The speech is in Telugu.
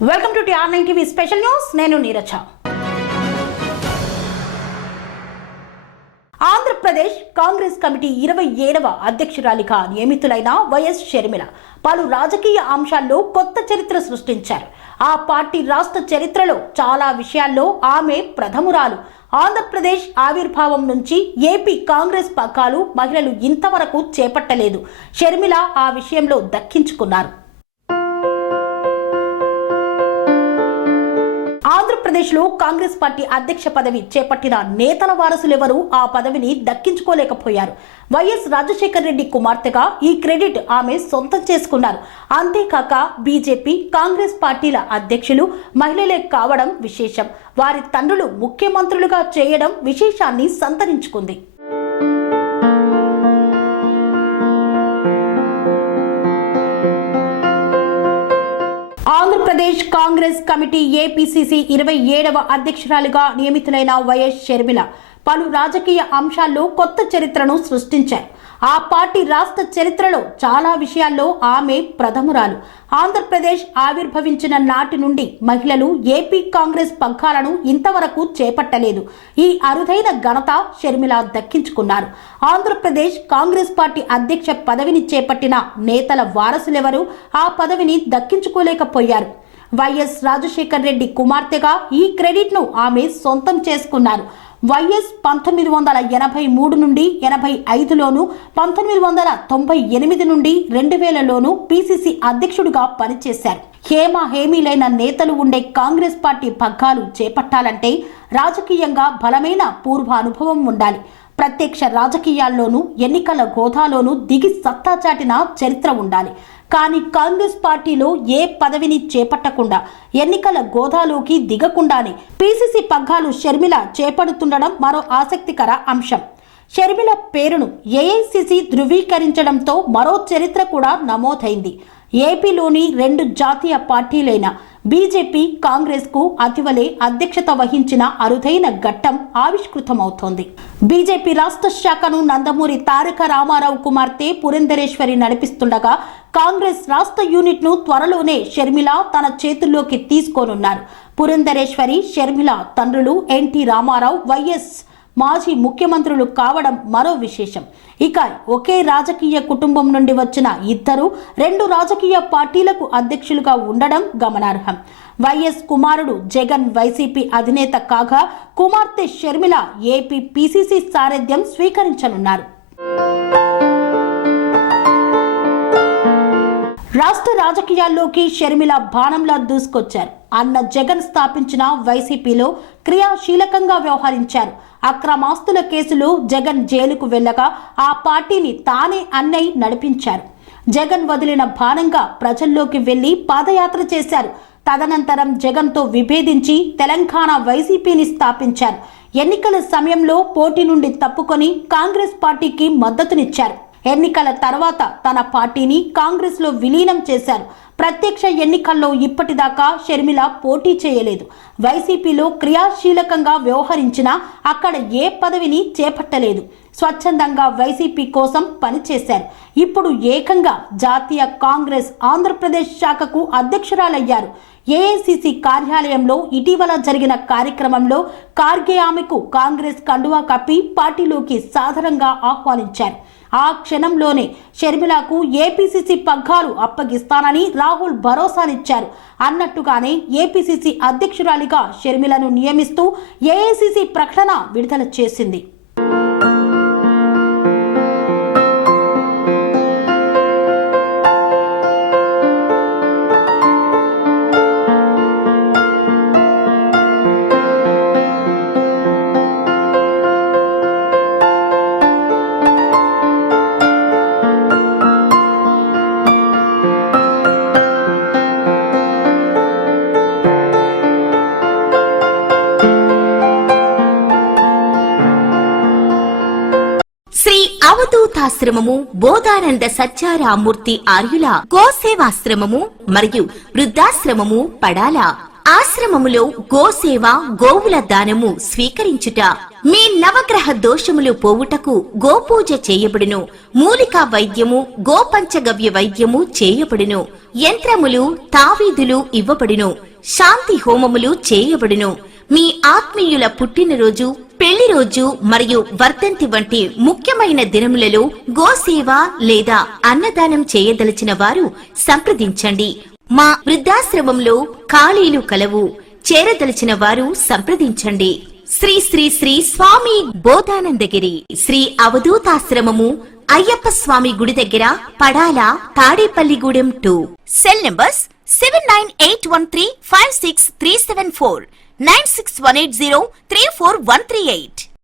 Welcome to TR9 TV special news. నేను నీరజ. ఆంధ్రప్రదేశ్ కాంగ్రెస్ కమిటీ 27వ అధ్యక్షురాలిగా నియమితులైన వైఎస్ షర్మిల పలు రాజకీయ అంశాల్లో కొత్త చరిత్ర సృష్టించారు. ఆ పార్టీ రాష్ట్ర చరిత్రలో చాలా విషయాల్లో ఆమె ప్రథమురాలు. ఆంధ్రప్రదేశ్ ఆవిర్భావం నుంచి ఏపీ కాంగ్రెస్ పగ్గాలు మహిళలు ఇంతవరకు చేపట్టలేదు. షర్మిల ఆ విషయంలో దక్కించుకున్నారు. ఆంధ్రప్రదేశ్లో కాంగ్రెస్ పార్టీ అధ్యక్ష పదవి చేపట్టిన నేతల వారసులెవరూ ఆ పదవిని దక్కించుకోలేకపోయారు. వైఎస్ రాజశేఖర రెడ్డి కుమార్తెగా ఈ క్రెడిట్ ఆమె సొంతం చేసుకున్నారు. అంతేకాక బీజేపీ, కాంగ్రెస్ పార్టీల అధ్యక్షులు మహిళలే కావడం విశేషం. వారి తండ్రులు ముఖ్యమంత్రులుగా చేయడం విశేషాన్ని సంతరించుకుంది. ఆంధ్రప్రదేశ్ కాంగ్రెస్ కమిటీ ఏపీసీసీ 27వ అధ్యక్షురాలిగా నియమితులైన వైఎస్ షర్మిల పలు రాజకీయ అంశాల్లో కొత్త చరిత్రను సృష్టించారు. ఆ పార్టీ రాష్ట్ర చరిత్రలో చాలా విషయాల్లో ఆమె ప్రథమురాలు. ఆంధ్రప్రదేశ్ ఆవిర్భవించిన నాటి నుండి మహిళలు ఏపీ కాంగ్రెస్ పగ్గాలను ఇంతవరకు చేపట్టలేదు. ఈ అరుదైన ఘనత షర్మిల దక్కించుకున్నారు. ఆంధ్రప్రదేశ్ కాంగ్రెస్ పార్టీ అధ్యక్ష పదవిని చేపట్టిన నేతల వారసులెవరూ ఆ పదవిని దక్కించుకోలేకపోయారు. వైఎస్ రాజశేఖర రెడ్డి కుమార్తెగా ఈ క్రెడిట్ను ఆమె సొంతం చేసుకున్నారు. వైఎస్ 1983 నుండి 85లోను, 1998 నుండి 2000లోను పీసీసీ అధ్యక్షుడిగా పనిచేశారు. హేమీలైన నేతలు ఉండే కాంగ్రెస్ పార్టీ పగ్గాలు చేపట్టాలంటే రాజకీయంగా బలమైన పూర్వ అనుభవం ఉండాలి. ప్రత్యక్ష రాజకీయాల్లోనూ ఎన్నికల గోదాలోనూ దిగి సత్తా చాటిన చరిత్ర ఉండాలి. కానీ కాంగ్రెస్ పార్టీలో ఏ పదవిని చేపట్టకుండా ఎన్నికల గోదాలోకి దిగకుండానే పీసీసీ పగ్గాలు షర్మిల చేపడుతుండడం మరో ఆసక్తికర అంశం. షర్మిల పేరును ఏఐసీసీ ధృవీకరించడంతో మరో చరిత్ర కూడా నమోదైంది. ఏపీలోని 2 జాతీయ పార్టీలైన బీజేపీ, కాంగ్రెస్ కు అతివలే అధ్యక్షత వహించిన అరుదైన ఘట్టం ఆవిష్కృతమవుతోంది. బీజేపీ రాష్ట్ర శాఖను నందమూరి తారక రామారావు కుమార్తె పురంధరేశ్వరి నడిపిస్తుండగా కాంగ్రెస్ రాష్ట్ర యూనిట్ ను త్వరలోనే షర్మిల తన చేతుల్లోకి తీసుకోనున్నారు. పురంధరేశ్వరి, షర్మిల తండ్రులు ఎన్టీ రామారావు, వైఎస్ మాజీ ముఖ్యమంత్రులు కావడం మరో విశేషం. ఇక ఒకే రాజకీయ కుటుంబం నుండి వచ్చిన ఇద్దరు 2 రాజకీయ పార్టీలకు అధ్యక్షులుగా ఉండడం గమనార్హం. వైఎస్ కుమారుడు జగన్ వైసీపీ అధినేత కాగా కుమార్తె షర్మిల ఏపీ పీసీసీ సారథ్యం స్వీకరించనున్నారు. రాష్ట్ర రాజకీయాల్లోకి షర్మిల బాణంలా దూసుకొచ్చారు. అన్న జగన్ స్థాపించిన వైసీపీలో క్రియాశీలకంగా వ్యవహరించారు. అక్రమాస్తుల కేసులో జగన్ జైలుకు వెళ్ళగా ఆ పార్టీని తానే అన్నయ్య నడిపించారు. జగన్ వదిలిన బాణంగా ప్రజల్లోకి వెళ్లి పాదయాత్ర చేశారు. తదనంతరం జగన్తో విభేదించి తెలంగాణ వైసీపీని స్థాపించారు. ఎన్నికల సమయంలో పోటీ నుండి తప్పుకొని కాంగ్రెస్ పార్టీకి మద్దతునిచ్చారు. ఎన్నికల తర్వాత తన పార్టీని కాంగ్రెస్ లో విలీనం చేశారు. ప్రత్యక్ష ఎన్నికల్లో ఇప్పటిదాకా షర్మిల పోటీ చేయలేదు. వైసీపీలో క్రియాశీలకంగా వ్యవహరించినా అక్కడ ఏ పదవిని చేపట్టలేదు. స్వచ్ఛందంగా వైసీపీ కోసం పనిచేశారు. ఇప్పుడు ఏకంగా జాతీయ కాంగ్రెస్ ఆంధ్రప్రదేశ్ శాఖకు అధ్యక్షురాలయ్యారు. ఏఐసీసీ కార్యాలయంలో ఇటీవల జరిగిన కార్యక్రమంలో ఖార్గే ఆమెకు కాంగ్రెస్ కండువా కప్పి పార్టీలోకి సాదరంగా ఆహ్వానించారు. ఆ క్షణంలోనే షర్మిలకు ఏపీసీసీ పగ్గాలు అప్పగిస్తానని రాహుల్ భరోసానిచ్చారు. అన్నట్టుగానే ఏపీసీసీ అధ్యక్షురాలిగా షర్మిలను నియమిస్తూ ఏఐసీసీ ప్రకటన విడుదల చేసింది. అవధూతాశ్రమము, బోధానంద సత్యారామూర్తి ఆర్యుల గోసేవాశ్రమము మరియు వృద్ధాశ్రమము పడాల. ఆశ్రమములో గోసేవ, గోవుల దానము స్వీకరించుట. మీ నవగ్రహ దోషములు పోవుటకు గోపూజ చేయబడును. మూలికా వైద్యము, గోపంచగవ్య వైద్యము చేయబడును. యంత్రములు, తావీదులు ఇవ్వబడును. శాంతి హోమములు చేయబడును. మీ ఆత్మీయుల పుట్టినరోజు, పెళ్లి రోజు మరియు వర్ధంతి వంటి ముఖ్యమైన దినములలో గోసేవ లేదా అన్నదానం చేయదలిచిన వారు సంప్రదించండి. మా వృద్ధాశ్రమంలో ఖాళీలు కలవు. చేరదలిచిన వారు సంప్రదించండి. శ్రీ శ్రీ శ్రీ స్వామి బోధానందగిరి శ్రీ అవధూతాశ్రమము, అయ్యప్ప స్వామి గుడి దగ్గర, పడాల, తాడేపల్లిగూడెం 2. Cell numbers 7981356374, 96180341138.